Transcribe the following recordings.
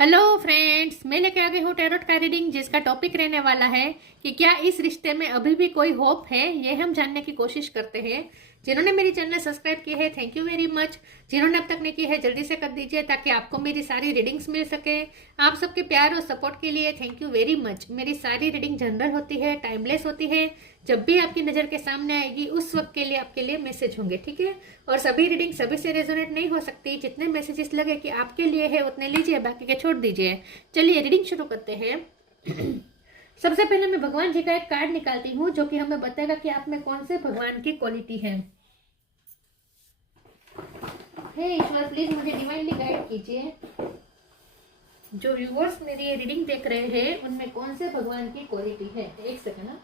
Hello friends, मैं लेके आ गई हूँ टैरोट का रीडिंग जिसका टॉपिक रहने वाला है कि क्या इस रिश्ते में अभी भी कोई होप है। ये हम जानने की कोशिश करते हैं। जिन्होंने मेरी चैनल सब्सक्राइब की है, थैंक यू वेरी मच। जिन्होंने अब तक नहीं की है, जल्दी से कर दीजिए ताकि आपको मेरी सारी रीडिंग्स मिल सके। आप सबके प्यार और सपोर्ट के लिए थैंक यू वेरी मच। मेरी सारी रीडिंग जनरल होती है, टाइमलेस होती है। जब भी आपकी नज़र के सामने आएगी उस वक्त के लिए आपके लिए मैसेज होंगे, ठीक है। और सभी रीडिंग सभी से रेजोनेट नहीं हो सकती। जितने मैसेजेस लगे कि आपके लिए है उतने लीजिए, बाकी के छोड़ दीजिए। चलिए रीडिंग शुरू करते हैं। सबसे पहले मैं भगवान जी का एक कार्ड निकालती हूँ जो कि हमें बताएगा कि आप में कौन से भगवान की क्वालिटी है। हे ईश्वर, प्लीज मुझे डिवाइनली गाइड कीजिए। जो व्यूअर्स मेरी ये रीडिंग देख रहे हैं उनमें कौन से भगवान की क्वालिटी है। एक सेकंड ना।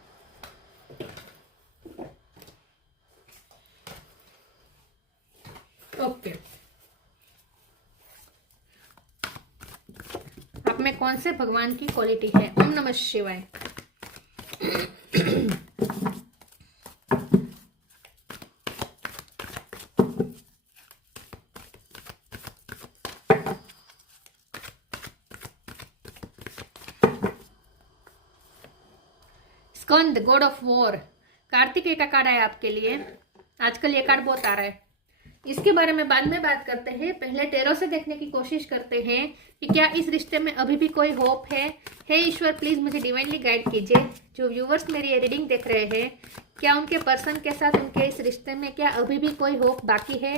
ओके, आप में कौन से भगवान की क्वालिटी है। ओम नमः शिवाय। स्कंद, गॉड ऑफ वॉर, कार्तिकेय का कार्ड है आपके लिए। आजकल ये कार्ड बहुत आ रहा है। इसके बारे में बाद में बात करते हैं। पहले टेरो से देखने की कोशिश करते हैं कि क्या इस रिश्ते में अभी भी कोई होप है। हे ईश्वर, प्लीज मुझे डिवाइनली गाइड कीजिए। जो व्यूवर्स मेरी ये रीडिंग देख रहे हैं, क्या उनके पर्सन के साथ उनके इस रिश्ते में क्या अभी भी कोई होप बाकी है।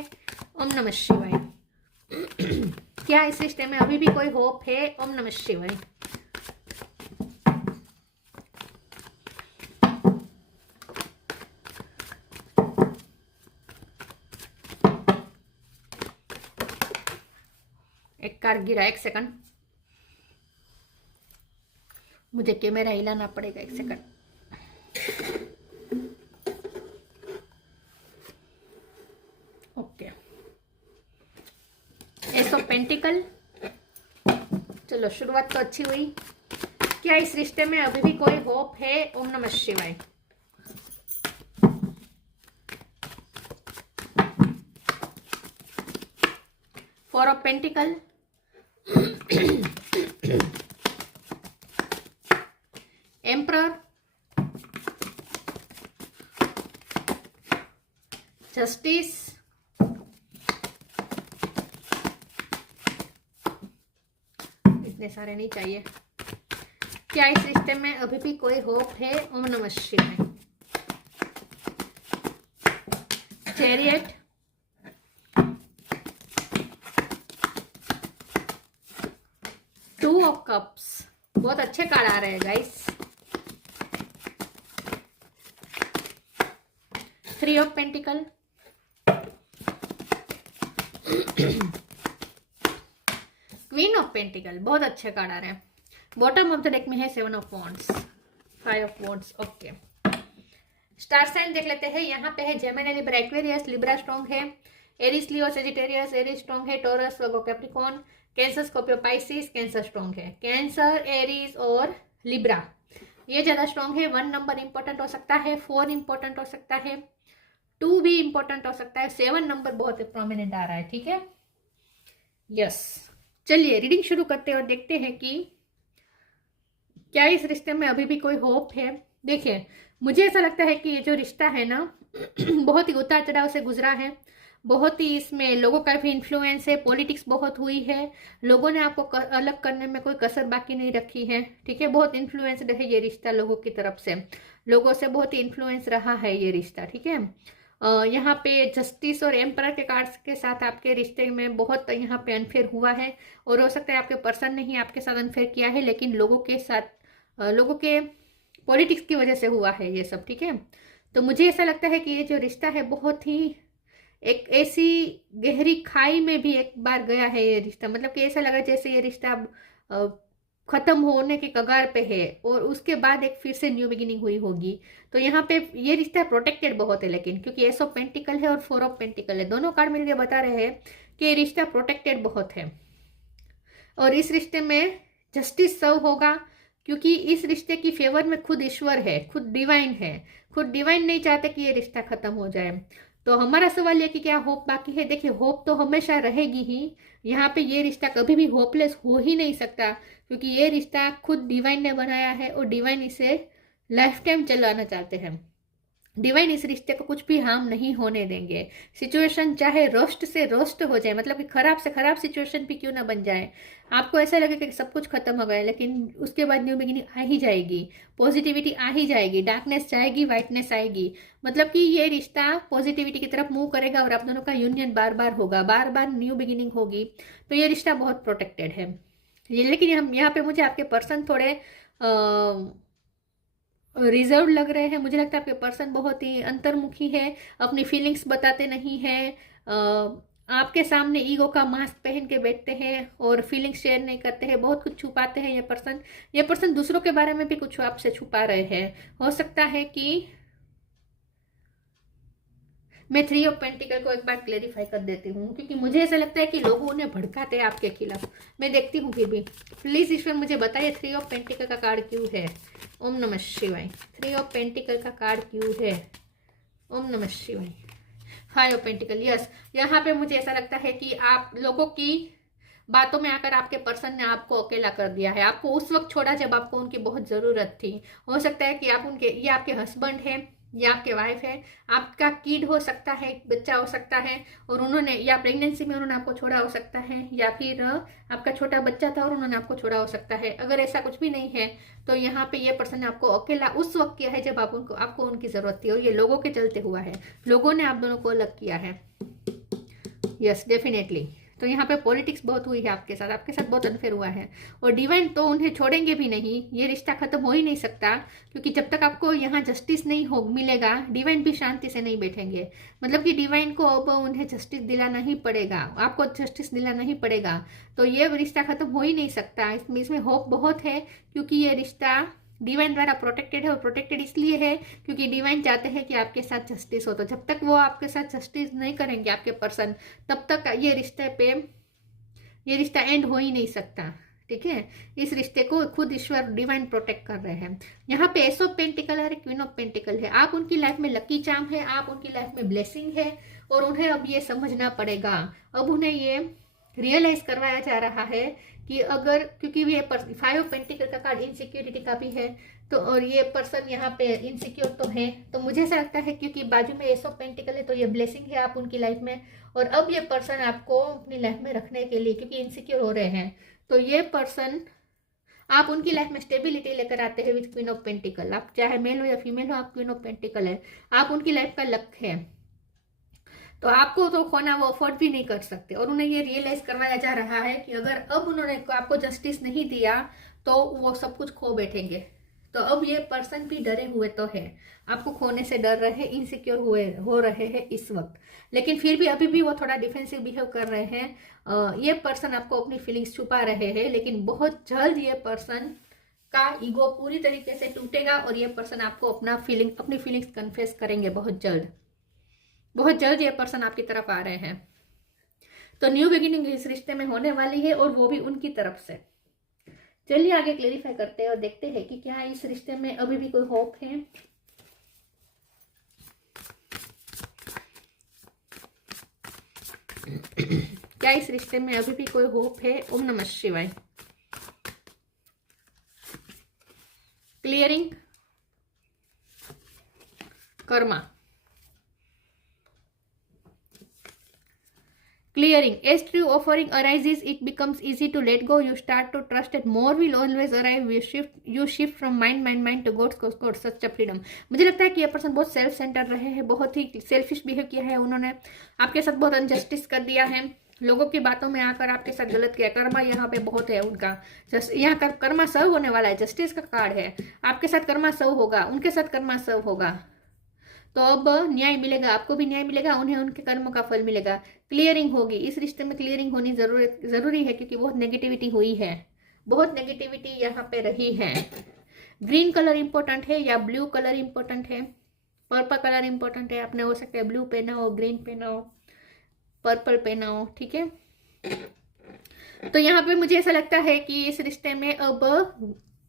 ओम नमः शिवाय। क्या इस रिश्ते में अभी भी कोई होप है। ओम नमः शिवाय। एक कार्ड गिरा, एक सेकंड, मुझे कैमरा हिलाना पड़ेगा। एक second. Okay, S of pentacle. चलो, शुरुआत तो अच्छी हुई। क्या इस रिश्ते में अभी भी कोई होप है। ओम नमः शिवाय। Four of pentacle, emperor, justice, इतने सारे नहीं चाहिए। क्या इस रिश्ते में अभी भी कोई होप है। ओम नमः शिवाय। चैरियट, टू ऑफ कप्स, बहुत अच्छे कार्ड आ रहे हैं guys. Three of pentacle, queen of pentacle, बहुत अच्छे कार्ड आ रहे हैं। बॉटम ऑफ द डेक में है seven of wands, five of wands. Okay, star sign देख लेते हैं। यहाँ पे है Gemini, Libra, Aquarius, Libra strong है। Aries, Leo, Sagittarius, Aries strong है। Taurus, Virgo, Capricorn, Cancer, Scorpio, Pisces, Cancer strong है। कैंसर, एरीज और लिब्रा ये ज्यादा स्ट्रॉन्ग है। 1 नंबर इंपॉर्टेंट हो सकता है, 4 इंपॉर्टेंट हो सकता है, 2 भी इंपॉर्टेंट हो सकता है, 7 नंबर बहुत प्रोमिनेंट आ रहा है, ठीक है। यस, चलिए रीडिंग शुरू करते हैं और देखते हैं कि क्या इस रिश्ते में अभी भी कोई होप है। देखिए, मुझे ऐसा लगता है कि ये जो रिश्ता है ना बहुत ही उतार चढ़ाव से गुजरा है। बहुत ही इसमें लोगों का भी इन्फ्लुएंस है, पॉलिटिक्स बहुत हुई है। लोगों ने आपको अलग करने में कोई कसर बाकी नहीं रखी है, ठीक है। बहुत इन्फ्लुएंस्ड है ये रिश्ता लोगों की तरफ से। लोगों से बहुत ही इन्फ्लुएंस रहा है ये रिश्ता, ठीक है। यहाँ पे जस्टिस और एम्परर के कार्ड्स के साथ आपके रिश्ते में बहुत यहाँ पे अनफेयर हुआ है। और हो सकता है आपके पर्सन ने ही आपके साथ अनफेयर किया है, लेकिन लोगों के साथ लोगों के पॉलिटिक्स की वजह से हुआ है ये सब, ठीक है। तो मुझे ऐसा लगता है कि ये जो रिश्ता है बहुत ही एक ऐसी गहरी खाई में भी एक बार गया है ये रिश्ता। मतलब कि ऐसा लगा जैसे ये रिश्ता अब खत्म होने के कगार पे है और उसके बाद एक फिर से न्यू बिगिनिंग हुई होगी। तो यहाँ पे ये रिश्ता प्रोटेक्टेड बहुत है, लेकिन क्योंकि एस ऑफ पेंटिकल है और 4 ऑफ पेंटिकल है, दोनों कार्ड मिलकर बता रहे हैं कि ये रिश्ता प्रोटेक्टेड बहुत है। और इस रिश्ते में जस्टिस सर्व होगा क्योंकि इस रिश्ते की फेवर में खुद ईश्वर है, खुद डिवाइन है। खुद डिवाइन नहीं चाहते कि ये रिश्ता खत्म हो जाए। तो हमारा सवाल ये कि क्या होप बाकी है? देखिए, होप तो हमेशा रहेगी ही। यहाँ पे ये रिश्ता कभी भी होपलेस हो ही नहीं सकता, क्योंकि ये रिश्ता खुद डिवाइन ने बनाया है और डिवाइन इसे लाइफ टाइम चलाना चाहते हैं। डिवाइन इस रिश्ते को कुछ भी हार्म नहीं होने देंगे। सिचुएशन चाहे रोस्ट से रोस्ट हो जाए, मतलब कि खराब से खराब सिचुएशन भी क्यों ना बन जाए, आपको ऐसा लगे कि सब कुछ खत्म हो गया, लेकिन उसके बाद न्यू बिगिनिंग आ ही जाएगी, पॉजिटिविटी आ ही जाएगी, डार्कनेस जाएगी, वाइटनेस आएगी। मतलब कि ये रिश्ता पॉजिटिविटी की तरफ मूव करेगा और आप दोनों का यूनियन बार बार होगा, बार बार न्यू बिगिनिंग होगी। तो ये रिश्ता बहुत प्रोटेक्टेड है ये। लेकिन हम यहाँ पे मुझे आपके पर्सन थोड़े रिजर्व लग रहे हैं। मुझे लगता है आपके पर्सन बहुत ही अंतर्मुखी है, अपनी फीलिंग्स बताते नहीं है, आपके सामने ईगो का मास्क पहन के बैठते हैं और फीलिंग्स शेयर नहीं करते हैं, बहुत कुछ छुपाते हैं ये पर्सन दूसरों के बारे में भी कुछ आपसे छुपा रहे हैं। हो सकता है कि मैं 3 ऑफ पेंटिकल को एक बार क्लेरिफाई कर देती हूँ, क्योंकि मुझे ऐसा लगता है कि लोग उन्हें भड़काते हैं आपके खिलाफ। मैं देखती हूँ, फिर भी प्लीज ईश्वर मुझे बताइए 3 ऑफ पेंटिकल का कार्ड क्यों है? ओम नमः शिवाय। 3 ऑफ पेंटिकल का कार्ड क्यों है? ओम नमः शिवाय। 5 ऑफ पेंटिकल, यस। यहाँ पे मुझे ऐसा लगता है कि आप लोगों की बातों में आकर आपके पर्सन ने आपको अकेला कर दिया है, आपको उस वक्त छोड़ा जब आपको उनकी बहुत जरूरत थी। हो सकता है कि आप ये आपके हस्बैंड है या आपके वाइफ है, आपका किड हो सकता है, बच्चा हो सकता है, और उन्होंने, या प्रेगनेंसी में उन्होंने आपको छोड़ा हो सकता है, या फिर आपका छोटा बच्चा था और उन्होंने आपको छोड़ा हो सकता है। अगर ऐसा कुछ भी नहीं है तो यहाँ पे ये पर्सन ने आपको अकेला उस वक्त किया है जब आपको उनकी जरूरत थी, और ये लोगों के चलते हुआ है, लोगों ने आप दोनों को अलग किया है। Yes, definitely. तो यहाँ पे पॉलिटिक्स बहुत हुई है आपके साथ बहुत अनफेयर हुआ है, और डिवाइन तो उन्हें छोड़ेंगे भी नहीं, ये रिश्ता खत्म हो ही नहीं सकता, क्योंकि जब तक आपको यहाँ जस्टिस नहीं हो मिलेगा, डिवाइन भी शांति से नहीं बैठेंगे। मतलब कि डिवाइन को अब उन्हें जस्टिस दिलाना ही पड़ेगा, आपको जस्टिस दिलाना ही पड़ेगा। तो ये रिश्ता खत्म हो ही नहीं सकता। इसमें होप बहुत है, क्योंकि ये रिश्ता डिवाइन द्वारा प्रोटेक्टेड है, और प्रोटेक्टेड इसलिए है क्योंकि डिवाइन चाहते हैं कि आपके साथ जस्टिस हो। तो जब तक वो आपके साथ जस्टिस नहीं करेंगे आपके पर्सन, तब तक ये रिश्ता एंड हो ही नहीं सकता। ठीक है, इस रिश्ते को खुद ईश्वर डिवाइन प्रोटेक्ट कर रहे हैं। यहाँ पे एस ऑफ पेंटिकल है, क्वीन ऑफ पेंटिकल है। आप उनकी लाइफ में लकी चार्म है, आप उनकी लाइफ में ब्लेसिंग है, और उन्हें अब ये समझना पड़ेगा, अब उन्हें ये रियलाइज करवाया जा रहा है कि अगर, क्योंकि ये 5 ऑफ पेंटिकल का कार्ड इनसिक्योरिटी का भी है, तो और ये पर्सन यहाँ पे इनसिक्योर तो है, तो मुझे ऐसा लगता है क्योंकि बाजू में एस ऑफ पेंटिकल है तो ये ब्लेसिंग है आप उनकी लाइफ में। और अब ये पर्सन आपको अपनी लाइफ में रखने के लिए, क्योंकि इनसिक्योर हो रहे हैं, तो ये पर्सन आप उनकी लाइफ में स्टेबिलिटी लेकर आते हैं विद क्वीन ऑफ पेंटिकल। आप चाहे मेल हो या फीमेल हो, आप क्वीन ऑफ पेंटिकल है, आप उनकी लाइफ का लक है, तो आपको तो खोना वो अफोर्ड भी नहीं कर सकते। और उन्हें ये रियलाइज करवाया जा रहा है कि अगर अब उन्होंने आपको जस्टिस नहीं दिया तो वो सब कुछ खो बैठेंगे। तो अब ये पर्सन भी डरे हुए तो है, आपको खोने से डर रहे, इनसिक्योर हो रहे हैं इस वक्त, लेकिन फिर भी अभी भी वो थोड़ा डिफेंसिव बिहेव कर रहे हैं। ये पर्सन आपको अपनी फीलिंग्स छुपा रहे हैं, लेकिन बहुत जल्द ये पर्सन का ईगो पूरी तरीके से टूटेगा और ये पर्सन आपको अपनी फीलिंग्स कन्फेस करेंगे बहुत जल्द ये पर्सन आपकी तरफ आ रहे हैं। तो न्यू बिगिनिंग इस रिश्ते में होने वाली है, और वो भी उनकी तरफ से। चलिए आगे क्लेरिफाई करते हैं और देखते हैं कि क्या इस रिश्ते में अभी भी कोई होप है। क्या इस रिश्ते में अभी भी कोई होप है? ओम नमः शिवाय। Clearing Karma, clearing. As true offering arises, it becomes easy to let go. You start to trust that more will always arrive. You shift from mind to God. Such a freedom. मुझे लगता है कि ये person बहुत self centre रहे हैं, बहुत ही selfish behave किया है, उन्होंने आपके साथ बहुत अनजस्टिस कर दिया है, लोगों की बातों में आकर आपके साथ गलत किया। कर्मा यहाँ पे बहुत है उनका, यहाँ कर्मा सर्व होने वाला है, जस्टिस का कार्ड है, आपके साथ कर्मा सर्व होगा, उनके साथ कर्मा सर्व होगा। तो अब न्याय मिलेगा, आपको भी न्याय मिलेगा, उन्हें उनके कर्मों का फल मिलेगा। क्लियरिंग होगी, इस रिश्ते में क्लियरिंग होनी जरूरी है, क्योंकि बहुत नेगेटिविटी हुई है, बहुत नेगेटिविटी यहाँ पे रही है। ग्रीन कलर इंपॉर्टेंट है या ब्लू कलर इंपॉर्टेंट है, पर्पल कलर इंपॉर्टेंट है। आपने हो सकता है ब्लू पहना हो, ग्रीन पहना हो, पर्पल पहना हो, ठीक है। तो यहाँ पे मुझे ऐसा लगता है कि इस रिश्ते में अब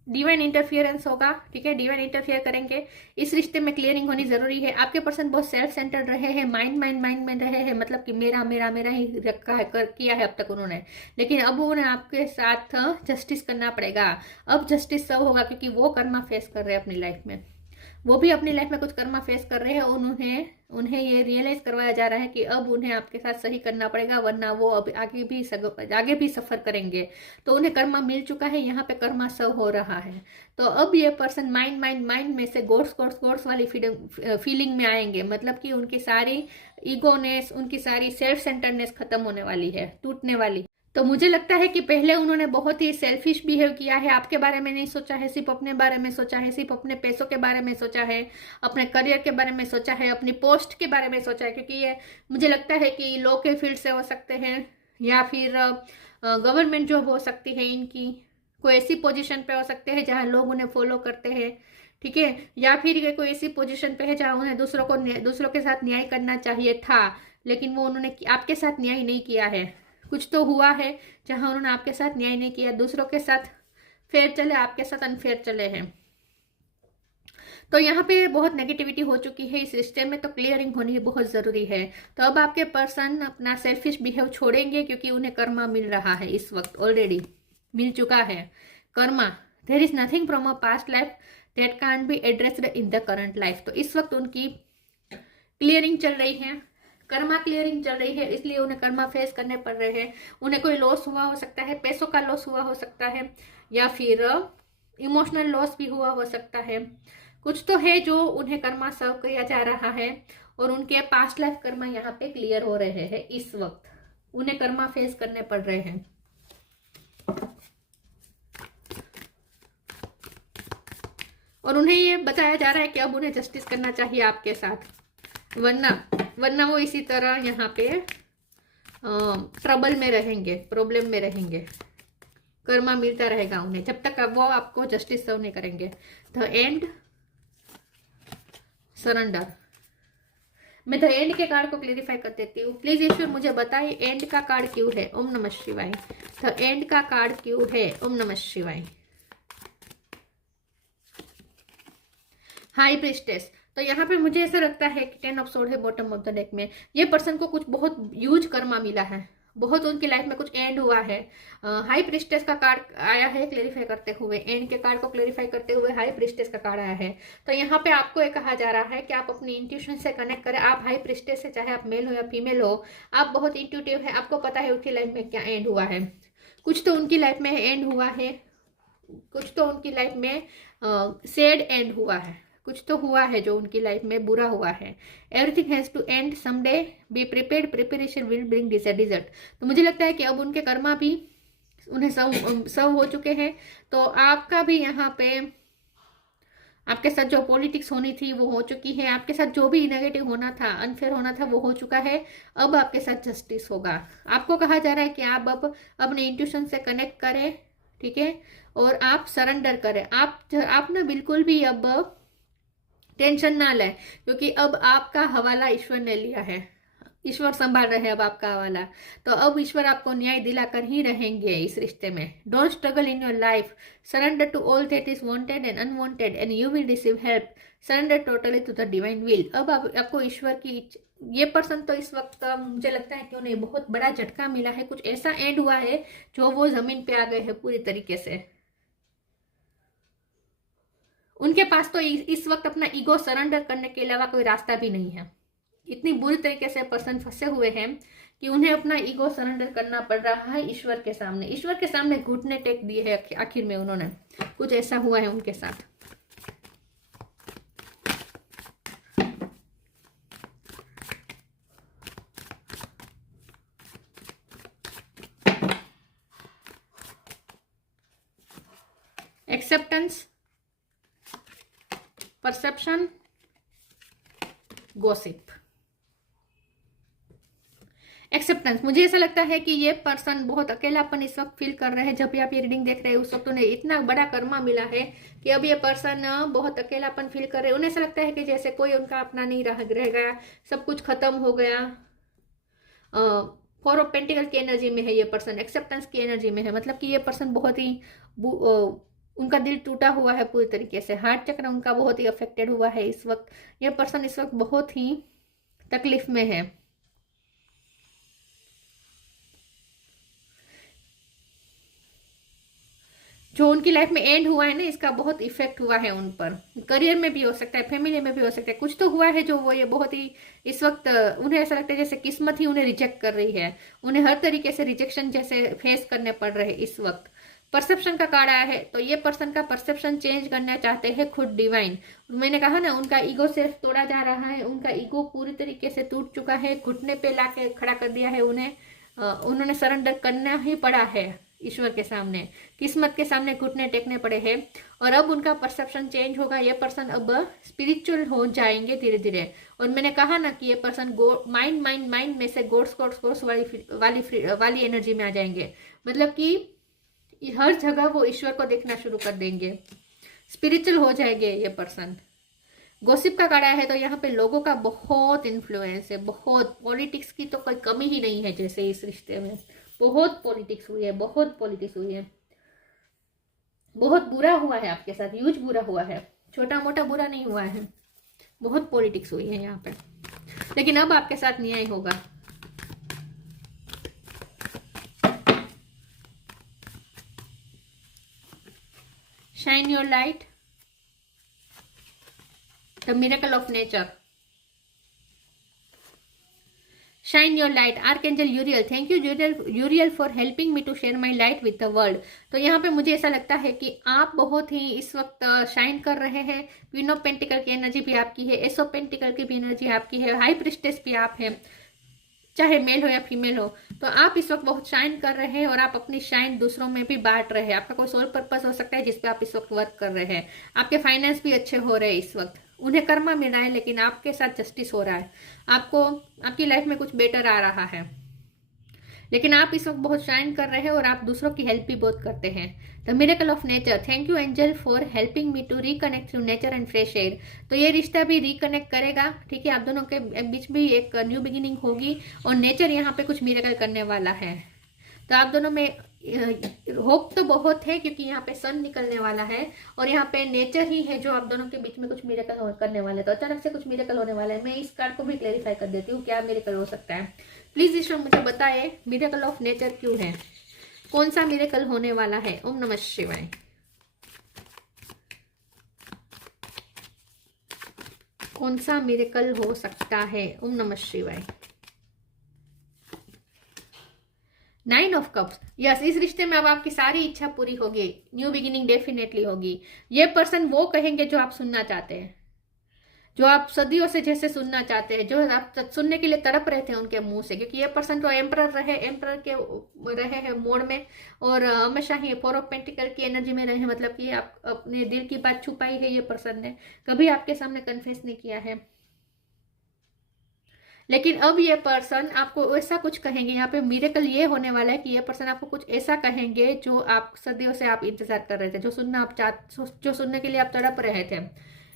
डिवाइन इंटरफियरेंस होगा, ठीक है, डिवाइन इंटरफियर करेंगे। इस रिश्ते में क्लियरिंग होनी जरूरी है। आपके पर्सन बहुत सेल्फ सेंटर्ड रहे हैं, माइंड में रहे हैं, मतलब कि मेरा मेरा मेरा ही रखा है, किया है अब तक उन्होंने, लेकिन अब उन्हें आपके साथ जस्टिस करना पड़ेगा। अब जस्टिस सब होगा, क्योंकि वो कर्मा फेस कर रहे हैं अपनी लाइफ में, वो भी अपनी लाइफ में कुछ कर्मा फेस कर रहे हैं। उन्हें ये रियलाइज करवाया जा रहा है कि अब उन्हें आपके साथ सही करना पड़ेगा, वरना वो अब आगे भी सफर करेंगे। तो उन्हें कर्मा मिल चुका है, यहाँ पे कर्मा सर्व हो रहा है। तो अब ये पर्सन माइंड में से गोड्स वाली फीलिंग में आएंगे, मतलब कि उनकी सारी ईगोनेस, उनकी सारी सेल्फ सेंटरनेस खत्म होने वाली है, टूटने वाली। तो मुझे लगता है कि पहले उन्होंने बहुत ही सेल्फिश बिहेव किया है, आपके बारे में नहीं सोचा है, सिर्फ अपने बारे में सोचा है, सिर्फ अपने पैसों के बारे में सोचा है, अपने करियर के बारे में सोचा है, अपनी पोस्ट के बारे में सोचा है। क्योंकि ये मुझे लगता है कि लॉ के फील्ड से हो सकते हैं, या फिर गवर्नमेंट जॉब हो सकती है इनकी, कोई ऐसी पोजीशन पे हो सकते हैं जहाँ लोग उन्हें फॉलो करते हैं, ठीक है, या फिर ये कोई ऐसी पोजीशन पे है जहाँ उन्हें दूसरों के साथ न्याय करना चाहिए था, लेकिन वो उन्होंने आपके साथ न्याय नहीं किया है। कुछ तो हुआ है जहां उन्होंने आपके साथ न्याय नहीं किया, दूसरों के साथ फेयर चले, आपके साथ अनफेयर चले हैं। तो यहाँ पे बहुत नेगेटिविटी हो चुकी है इस रिश्ते में, तो क्लियरिंग होनी बहुत जरूरी है। तो अब आपके पर्सन अपना सेल्फिश बिहेव छोड़ेंगे, क्योंकि उन्हें कर्मा मिल रहा है, इस वक्त ऑलरेडी मिल चुका है karma. There is nothing from a past life that can't be addressed in the current life. तो इस वक्त उनकी क्लियरिंग चल रही है, कर्मा क्लियरिंग चल रही है, इसलिए उन्हें कर्मा फेस करने पड़ रहे हैं। उन्हें कोई लॉस हुआ हो सकता है, पैसों का लॉस हुआ हो सकता है, या फिर इमोशनल लॉस भी हुआ हो सकता है। कुछ तो है जो उन्हें कर्मा सर्व किया जा रहा है, और उनके पास्ट लाइफ कर्मा यहाँ पे क्लियर हो रहे हैं। इस वक्त उन्हें कर्मा फेस करने पड़ रहे हैं। और उन्हें ये बताया जा रहा है कि अब उन्हें जस्टिस करना चाहिए आपके साथ, वरना वो इसी तरह यहाँ पे ट्रबल में रहेंगे, प्रॉब्लम में रहेंगे। कर्मा मिलता रहेगा उन्हें जब तक वो आपको जस्टिस सर्व नहीं करेंगे। The end, surrender. मैं द एंड के कार्ड को क्लेरिफाई कर देती हूँ। प्लीज ईश्वर मुझे बताइए एंड का कार्ड क्यों है। ओम नमः शिवाय। द एंड का कार्ड क्यों है। ओम नमः शिवाय। High priestess. तो यहाँ पे मुझे ऐसा लगता है कि 10 ऑफ सोर्ड है बॉटम ऑफ द डेक में। ये पर्सन को कुछ बहुत ह्यूज कर्मा मिला है, बहुत उनकी लाइफ में कुछ एंड हुआ है। हाई प्रीस्टेस का कार्ड आया है क्लेरिफाई करते हुए, एंड के कार्ड को क्लेरिफाई करते हुए हाई प्रीस्टेस का कार्ड आया है। तो यहाँ पे आपको ये कहा जा रहा है कि आप अपनी इंट्यूशन से कनेक्ट करें। आप हाई प्रीस्टेस से, चाहे आप मेल हो या फीमेल हो, आप बहुत इंट्यूटिव है, आपको पता है उनकी लाइफ में क्या एंड हुआ है। कुछ तो उनकी लाइफ में एंड हुआ है, कुछ तो उनकी लाइफ में सैड एंड हुआ है, कुछ तो हुआ है जो उनकी लाइफ में बुरा हुआ है। Everything has to end someday, be prepared, preparation will bring dessert. तो मुझे लगता है कि अब उनके कर्मा भी उन्हें सब हो चुके हैं। तो आपका भी यहाँ पे आपके साथ जो पॉलिटिक्स होनी थी वो हो चुकी है, आपके साथ जो भी नेगेटिव होना था, अनफेयर होना था, वो हो चुका है। अब आपके साथ जस्टिस होगा। आपको कहा जा रहा है कि आप अब अपने इंट्यूशन से कनेक्ट करें, ठीक है, और आप सरेंडर करें। आप ना बिल्कुल भी अब टेंशन ना लें, क्योंकि अब आपका हवाला ईश्वर ने लिया है, ईश्वर संभाल रहे हैं अब आपका हवाला। तो अब ईश्वर आपको न्याय दिलाकर ही रहेंगे इस रिश्ते में। Don't struggle in your life, surrender to all that is wanted and unwanted and you will receive help. Surrender totally to the divine will. अब आपको ईश्वर की, ये पर्सन तो इस वक्त मुझे लगता है कि उन्हें बहुत बड़ा झटका मिला है, कुछ ऐसा एंड हुआ है जो वो जमीन पे आ गए हैं पूरी तरीके से। उनके पास तो इस वक्त अपना ईगो सरेंडर करने के अलावा कोई रास्ता भी नहीं है। इतनी बुरी तरीके से पर्सन फंसे हुए हैं कि उन्हें अपना ईगो सरेंडर करना पड़ रहा है ईश्वर के सामने। ईश्वर के सामने घुटने टेक दिए हैं आखिर में उन्होंने। कुछ ऐसा हुआ है उनके साथ। Acceptance, perception, gossip. एक्सेप्टेंस, मुझे ऐसा लगता है कि ये पर्सन बहुत अकेलापन इस वक्त फील कर रहे हैं। जब भी आप ये रीडिंग देख रहे हैं उस वक्त उन्हें इतना बड़ा कर्मा मिला है कि अब ये पर्सन बहुत अकेलापन फील कर रहे हैं। उन्हें ऐसा लगता है कि जैसे कोई उनका अपना नहीं रह गया, सब कुछ खत्म हो गया। 4 ऑफ पेंटिकल की एनर्जी में है ये पर्सन, एक्सेप्टेंस की एनर्जी में है। मतलब कि ये पर्सन बहुत ही उनका दिल टूटा हुआ है पूरी तरीके से, हार्ट चक्र उनका बहुत ही अफेक्टेड हुआ है इस वक्त। ये पर्सन इस वक्त बहुत ही तकलीफ में है। जो उनकी लाइफ में एंड हुआ है ना, इसका बहुत इफेक्ट हुआ है उन पर। करियर में भी हो सकता है, फैमिली में भी हो सकता है, कुछ तो हुआ है जो वो ये बहुत ही इस वक्त उन्हें ऐसा लगता है जैसे किस्मत ही उन्हें रिजेक्ट कर रही है। उन्हें हर तरीके से रिजेक्शन जैसे फेस करने पड़ रहे इस वक्त। परसेप्शन का कार्ड आया है, तो ये पर्सन का परसेप्शन चेंज करना चाहते हैं खुद डिवाइन। मैंने कहा ना, उनका ईगो सिर्फ तोड़ा जा रहा है, उनका ईगो पूरी तरीके से टूट चुका है, घुटने पे लाके खड़ा कर दिया है उन्हें। उन्होंने सरेंडर करना ही पड़ा है ईश्वर के सामने, किस्मत के सामने घुटने टेकने पड़े हैं। और अब उनका परसेप्शन चेंज होगा, ये पर्सन अब स्पिरिचुअल हो जाएंगे धीरे धीरे। और मैंने कहा ना कि ये पर्सन माइंड माइंड माइंड में से गोड्स गोड्स गोड्स वाली एनर्जी में आ जाएंगे। मतलब कि हर जगह वो ईश्वर को देखना शुरू कर देंगे, स्पिरिचुअल हो जाएंगे ये पर्सन। गॉसिप का कार्ड आया है, तो यहाँ पे लोगों का बहुत इन्फ्लुएंस है, बहुत। पॉलिटिक्स की तो कोई कमी ही नहीं है, जैसे इस रिश्ते में बहुत पॉलिटिक्स हुई है, बहुत पॉलिटिक्स हुई है, बहुत बुरा हुआ है आपके साथ, ह्यूज बुरा हुआ है, छोटा मोटा बुरा नहीं हुआ है, बहुत पॉलिटिक्स हुई है यहाँ पे। लेकिन अब आपके साथ न्याय होगा। Shine your light, the miracle of nature. Shine your light, archangel Uriel. Thank you Uriel for helping me to share my light with the world. तो यहाँ पे मुझे ऐसा लगता है कि आप बहुत ही इस वक्त शाइन कर रहे हैं। क्वीन ऑफ पेंटिकल की एनर्जी भी आपकी है, एस ऑफ पेंटिकल की भी एनर्जी आपकी है, हाई प्रिस्टेस भी आप है, चाहे मेल हो या फीमेल हो। तो आप इस वक्त बहुत शाइन कर रहे हैं और आप अपनी शाइन दूसरों में भी बांट रहे हैं। आपका कोई सोल पर्पस हो सकता है जिसपे आप इस वक्त वर्क कर रहे हैं। आपके फाइनेंस भी अच्छे हो रहे हैं इस वक्त, उन्हें कर्मा मिल रहा है, लेकिन आपके साथ जस्टिस हो रहा है। आपको आपकी लाइफ में कुछ बेटर आ रहा है, लेकिन आप इस वक्त बहुत शाइन कर रहे हैं और आप दूसरों की हेल्प भी बहुत करते हैं। The miracle of nature, thank you angel for helping me to reconnect through nature and fresh air. तो ये रिश्ता भी रिकनेक्ट करेगा, ठीक है। आप दोनों के बीच भी एक न्यू बिगिनिंग होगी और नेचर यहाँ पे कुछ मिरेकल करने वाला है। तो आप दोनों में होप तो बहुत है, क्योंकि यहाँ पे सन निकलने वाला है और यहाँ पे नेचर ही है जो आप दोनों के बीच में कुछ मिरेकल करने वाला है। तो अचानक से कुछ मिरेकल होने वाला है। मैं इस कार्ड को भी क्लेरिफाई कर देती हूँ, क्या मिरेकल हो सकता है। प्लीज ईश्वर मुझे बताए मिरेकल ऑफ नेचर क्यों है, कौन सा मिरेकल होने वाला है। ओम नमः शिवाय। कौन सा मिरेकल हो सकता है। ओम नमः शिवाय। नाइन ऑफ कप्स, यस, इस रिश्ते में अब आपकी सारी इच्छा पूरी होगी, न्यू बिगिनिंग डेफिनेटली होगी। ये पर्सन वो कहेंगे जो आप सुनना चाहते हैं, जो आप सदियों से जैसे सुनना चाहते हैं, जो आप सुनने के लिए तड़प रहे थे उनके मुंह से। क्योंकि ये पर्सन तो एम्परर के रहे हैं मोड में और हमेशा ही फोर ऑफ पेंटिकल की एनर्जी में रहे हैं। मतलब कि आप अपने दिल की बात छुपाई है, ये पर्सन ने कभी आपके सामने कन्फेस नहीं किया है। लेकिन अब ये पर्सन आपको ऐसा कुछ कहेंगे, यहाँ पे मिरेकल ये होने वाला है कि ये पर्सन आपको कुछ ऐसा कहेंगे जो आप सदियों से आप इंतजार कर रहे थे, जो सुनने के लिए आप तड़प रहे थे।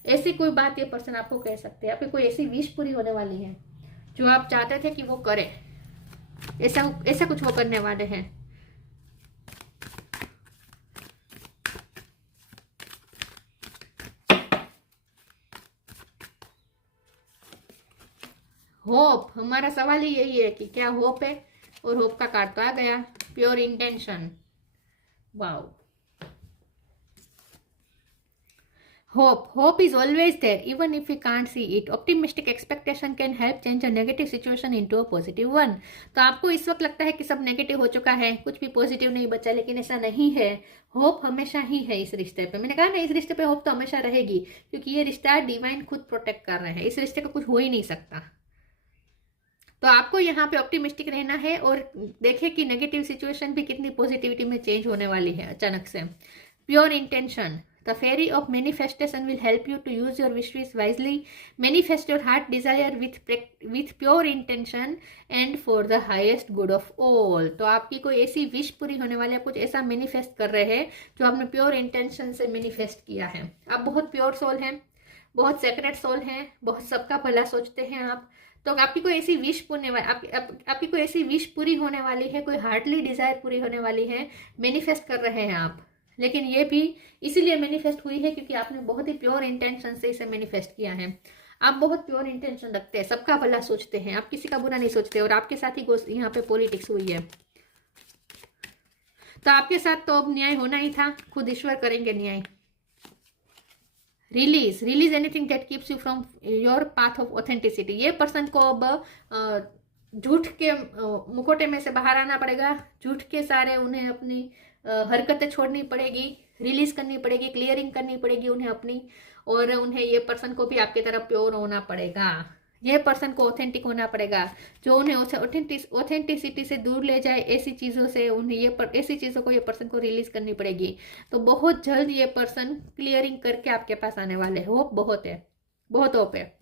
ऐसी कोई बात ये पर्सन आपको कह सकते हैं, आपकी कोई ऐसी विश पूरी होने वाली है जो आप चाहते थे कि वो करे। ऐसा कुछ वो करने वाले हैं। होप, हमारा सवाल ही यही है कि क्या होप है, और होप का कार्ड तो आ गया, pure intention. Wow, hope is always there even if we can't see it. Optimistic expectation can help change a negative situation into a positive one. तो आपको इस वक्त लगता है कि सब नेगेटिव हो चुका है, कुछ भी पॉजिटिव नहीं बचा, लेकिन ऐसा नहीं है। होप हमेशा ही है इस रिश्ते पे। मैंने कहा ना, इस रिश्ते पे होप तो हमेशा रहेगी, क्योंकि ये रिश्ता डिवाइन खुद प्रोटेक्ट कर रहे हैं। इस रिश्ते का कुछ हो ही नहीं सकता। तो आपको यहाँ पे ऑप्टिमिस्टिक रहना है और देखें कि नेगेटिव सिचुएशन भी कितनी पॉजिटिविटी में चेंज होने वाली है अचानक से। Pure intention, the fairy of manifestation will help you to use your wishes wisely. Manifest your heart desire with pure intention and for the highest good of all. तो आपकी कोई ऐसी विश पूरी होने वाली है, कुछ ऐसा मैनिफेस्ट कर रहे हैं जो आपने प्योर इंटेंशन से मैनिफेस्ट किया है। आप बहुत प्योर सोल हैं, बहुत सेक्रेट सोल हैं, बहुत सबका भला सोचते हैं आप। तो आपकी कोई ऐसी विश आपकी कोई ऐसी विश पूरी होने वाली है, कोई हार्टली डिजायर पूरी होने वाली है, मैनिफेस्ट कर रहे हैं आप। लेकिन ये भी इसीलिए मैनिफेस्ट हुई है क्योंकि आपने बहुत ही प्योर इंटेंशन से इसे मैनिफेस्ट किया है। आप बहुत प्योर इंटेंशन रखते हैं, सबका भला सोचते हैं, आप किसी का बुरा नहीं सोचते। और आपके साथ ही यहाँ पे पॉलिटिक्स हुई है, तो आपके साथ तो अब न्याय होना ही था, खुद ईश्वर करेंगे न्याय। Release anything that keeps you from your path of authenticity. ये पर्सन को अब झूठ के मुखौटे में से बाहर आना पड़ेगा, झूठ के सारे उन्हें अपनी हरकतें छोड़नी पड़ेगी, रिलीज करनी पड़ेगी, क्लियरिंग करनी पड़ेगी उन्हें अपनी। और उन्हें ये पर्सन को भी आपकी तरफ प्योर होना पड़ेगा, ये पर्सन को ऑथेंटिक होना पड़ेगा, जो उन्हें ऑथेंटिसिटी से दूर ले जाए, ऐसी चीज़ों से उन्हें ऐसी चीज़ों को ये पर्सन को रिलीज करनी पड़ेगी। तो बहुत जल्द ये पर्सन क्लियरिंग करके आपके पास आने वाले। होप बहुत है, बहुत होप है,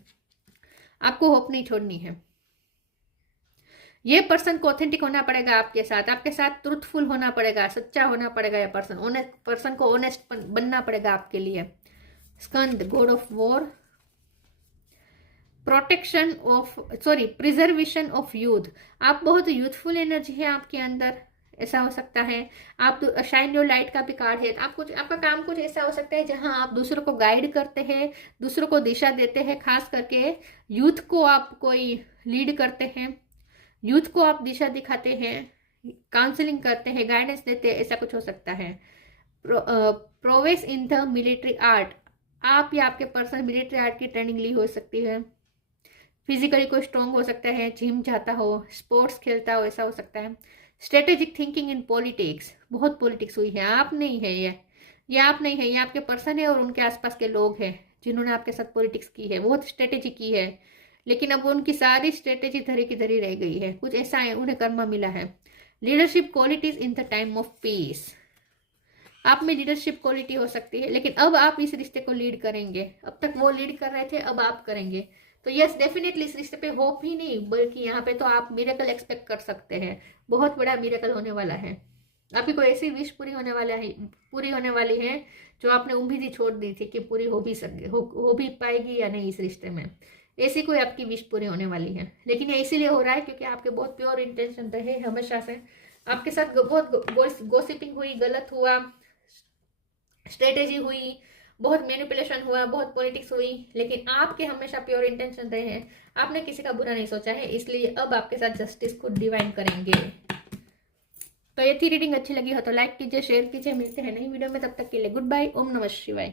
आपको होप नहीं छोड़नी है। ये पर्सन को ऑथेंटिक होना पड़ेगा आपके साथ ट्रूथफुल होना पड़ेगा, सच्चा होना पड़ेगा। ये पर्सन को ऑनेस्ट बनना पड़ेगा आपके लिए। Skanda, god of war, preservation of youth. आप बहुत यूथफुल एनर्जी है आपके अंदर, ऐसा हो सकता है। आप शाइन योर लाइट का भी कार्ड है। आपका काम कुछ ऐसा हो सकता है जहां आप दूसरों को गाइड करते हैं, दूसरों को दिशा देते हैं, खास करके यूथ को आप कोई लीड करते हैं, यूथ को आप दिशा दिखाते हैं, काउंसलिंग करते हैं, गाइडेंस देते हैं, ऐसा कुछ हो सकता है। Prowess in the military art. आप या आपके पर्सन मिलिट्री आर्ट की ट्रेनिंग ली हो सकती है। फिजिकली कोई स्ट्रॉन्ग हो सकता है, जिम जाता हो, स्पोर्ट्स खेलता हो, ऐसा हो सकता है। स्ट्रेटेजिक थिंकिंग इन पॉलिटिक्स, बहुत पॉलिटिक्स हुई है। आप नहीं है ये आप नहीं है, ये आपके पर्सन है और उनके आसपास के लोग हैं जिन्होंने आपके साथ पॉलिटिक्स की है, बहुत स्ट्रेटेजी की है। लेकिन अब उनकी सारी स्ट्रेटेजी धरी की धरी रह गई है, कुछ ऐसा है, उन्हें कर्मा मिला है। Leadership qualities in the time of peace. आप में लीडरशिप क्वालिटी हो सकती है, लेकिन अब आप इस रिश्ते को लीड करेंगे। अब तक वो लीड कर रहे थे, अब आप करेंगे। तो यस, डेफिनेटली इस रिश्ते पे होप ही नहीं बल्कि यहाँ पे तो आप मिरेकल एक्सपेक्ट कर सकते हैं। बहुत बड़ा मिरेकल होने वाला है। आपकी कोई ऐसी विश पूरी होने वाली है जो आपने उम्मीद ही छोड़ दी थी कि पूरी हो भी पाएगी या नहीं इस रिश्ते में। ऐसी कोई आपकी विश पूरी होने वाली है। लेकिन ये इसीलिए हो रहा है क्योंकि आपके बहुत प्योर इंटेंशन रहे हमेशा से। आपके साथ बहुत गॉसिपिंग हुई, गलत हुआ, स्ट्रेटेजी हुई, बहुत मैनिपुलेशन हुआ, बहुत पॉलिटिक्स हुई, लेकिन आपके हमेशा प्योर इंटेंशन रहे हैं। आपने किसी का बुरा नहीं सोचा है, इसलिए अब आपके साथ जस्टिस खुद डिवाइन करेंगे। तो ये थी रीडिंग अच्छी लगी हो तो लाइक कीजिए, शेयर कीजिए। मिलते हैं नई वीडियो में, तब तक के लिए गुड बाय। ओम नमः शिवाय।